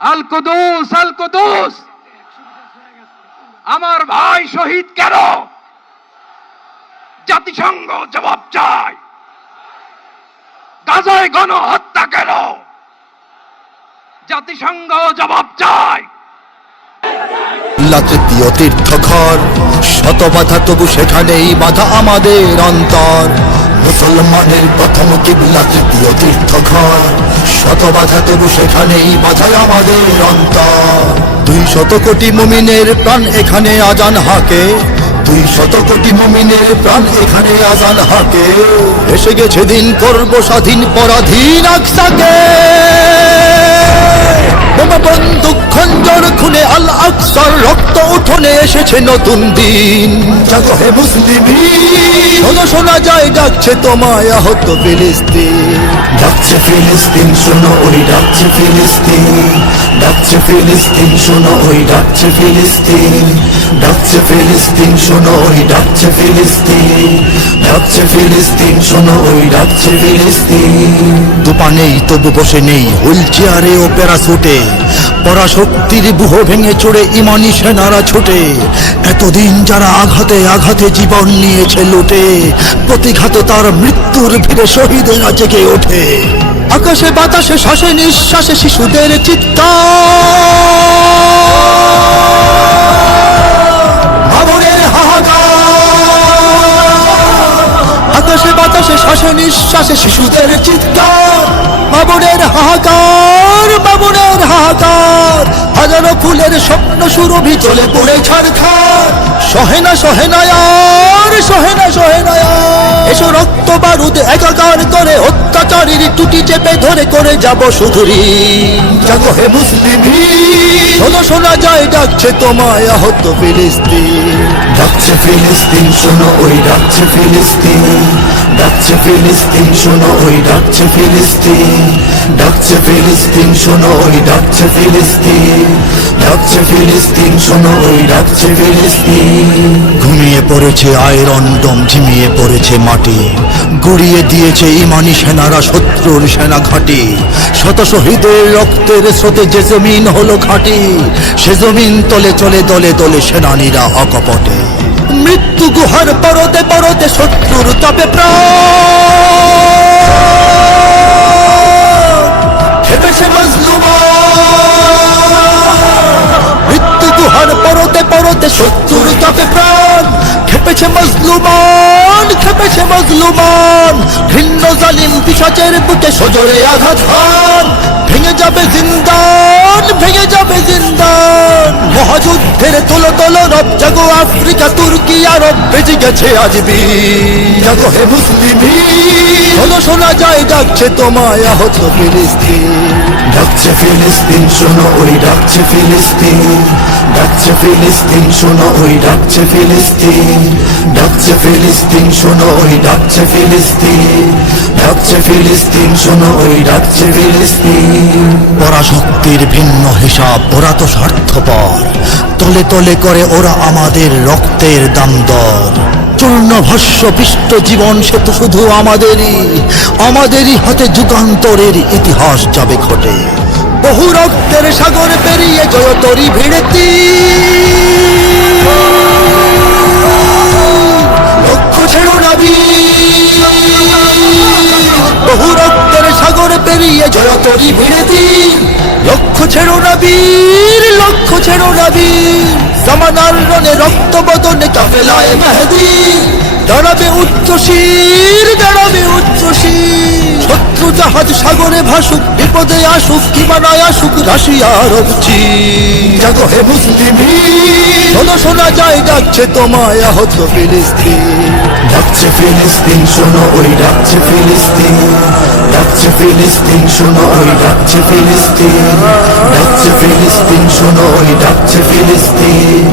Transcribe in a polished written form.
আল কুদুস আল কুদুস, আমার ভাই শহীদ কেন? জাতিসংঘ জবাব চায়। গাজায় গণহত্যা কেন? জাতিসংঘ জবাব চায়। তৃতীয় তীর্থঘর, শত বাধা তবু সেখানেই বাধা আমাদের অন্তর। মুসলমানের প্রথম কিবলা তৃতীয় তীর্থঘর, শত বাধা তবু সেখানেই বাধা আমাদের অন্তর। 200 কোটি মুমিনের প্রাণ এখানে আজান হাকে, 200 কোটি মুমিনের প্রাণ এখানে আজান হাকে। এসে গেছে দিন, করব স্বাধীন পরাধীন আকসাকে। বোমা বন্দুক খঞ্জর খুলে আল আকসার রক্ত উঠোনে এসেছে নতুন দিন। জাগো হে মুসলিমিন, শোনো শোনা যায় ডাকছে তোমায় আহত ফিলিস্তিন। ডাকছে ফিলিস্তিন, শোনো ওই ডাকছে ফিলিস্তিন। ডাকছে ফিলিস্তিন, শোনো ওই ডাকছে ফিলিস্তিন। ডাকছে ফিলিস্তিন, শোনো ওই ডাকছে ফিলিস্তিন। ডাকছে ফিলিস্তিন, শোনো ওই ডাকছে ফিলিস্তিন। দুপা নেই তবু বসে নেই, হুইল চেয়ারে ও প্যারাসুটে, পরাশক্তির বুহ ভেঙে চড়ে ইমানি সেনারা ছুটে। এতদিন যারা আঘাতে আঘাতে জীবন নিয়েছে লুটে, প্রতিঘাত তার মৃত্যুর ভিড়ে শহীদেরা জেগে ওঠে। আকাশে বাতাসে শ্বাসে নিঃশ্বাসে শিশুদের চিৎকার, আকাশে বাতাসে শ্বাসে নিঃশ্বাসে শিশুদের চিৎকার। বাবুনের হাহাকার, বাবুনের হাহাকার, হাজারো ফুলের স্বপ্ন সুরভি চলে পড়ে ছারখার। সহেনা সহেনায়ার, সহেনা সহেনায়ার, এসো রক্ত বারুদ একাকার করে অত্যাচারীর টুটি চেপে ধরে করে যাব শুধুরি। জাগো হে মুসলিমিন, শোনো শোনা যায় ডাকছে তোমায় আহত ফিলিস্তিন। ডাকছে ফিলিস্তিন, শোনো ওই ডাকছে ফিলিস্তিন। ডাকছে ফিলিস্তিন, শোনো ওই ডাকছে ফিলিস্তিন। ডাকছে ফিলিস্তিন, শোনো ওই ডাকছে ফিলিস্তিন। ডাকছে ফিলিস্তিন, শোনো ওই ডাকছে ফিলিস্তিন। ঘুমিয়ে পড়েছে আয়রন ডোম, ঝিমিয়ে পড়েছে মাটি, গুড়িয়ে দিয়েছে ইমানি সেনারা শত্রুর সেনা ঘাঁটি। শত শহীদের রক্তের স্রোতে যে জমিন হলো ঘাঁটি, সে জমিন তলে চলে দলে দলে সেনানীরা অকপটে। মৃত্যু গুহার পরতে পরতে শত্রুর চাপে প্রাণ খেপেছে মজলুমান। মৃত্যু গুহার পরতে পরতে শত্রুর চাপে প্রাণ খেপেছে মজলুমান, খেপেছে মজলুমান। ঘৃণ্য জালিম পিশাচের বুকে সজোরে আঘাত হান, ভেঙে যাবে জিন্দান, ভেঙে যাবে জিন্দান। মহাযুদ্ধের তোলো তোলো রব, জাগো আফ্রিকা তুর্কি আরব, বেজে গেছে আজ বীর। জাগো হে মুসলিমিন, শোনো শোনা যায় ডাকছে তোমায় আহত ফিলিস্তিন। ডাকছে ফিলিস্তিন, শোনো ওই ডাকছে ফিলিস্তিন। ডাকছে ফিলিস্তিন, শোনো ওই ডাকছে ফিলিস্তিন। ডাকছে ফিলিস্তিন, শোনো ওই ডাকছে ফিলিস্তিন। ডাকছে ফিলিস্তিন, শোনো ওই ডাকছে ফিলিস্তিন। পরাশক্তির ভিন্ন হিসাব, ওরা তো স্বার্থপর, তলে তলে করে ওরা আমাদের রক্তের দাম দর। চূর্ণ ভস্য পিষ্ট জীবন সে তো শুধু আমাদেরই, আমাদেরই হাতে যুগান্তরের ইতিহাস যাবে ঘটে। বহু রক্তের সাগর পেরিয়ে জয়তরি ভিড়েতি, লক্ষ্য ছেড়ো না বীর। বহু রক্তের সাগর পেরিয়ে জয়তরি ভিড়েতি, লক্ষ্য ছেড়ো না বীর, লক্ষ্য ছেড়ো না বীর। জামানার রণে রক্ত বদনে কাফেলায় মেহেদী, দাঁড়াবে উচ্চশির, দাঁড়াবে উচ্চশির। শত্রু জাহাজ সাগরে ভাসুক, বিপদে আসুক কিংবা নয় আসুক রাশিয়ার চীন। জাগো হে মুসলিমিন, শোনো শোনা যায় ডাকছে তোমায় আহত ফিলিস্তিন। ডাকছে ফিলিস্তিন, শোনো ওই ডাকছে ফিলিস্তিন। ডাকছে ফিলিস্তিন, শোনো ওই ডাকছে ফিলিস্তিন। ডাকছে ফিলিস্তিন, শোনো ওই ডাকছে ফিলিস্তিন।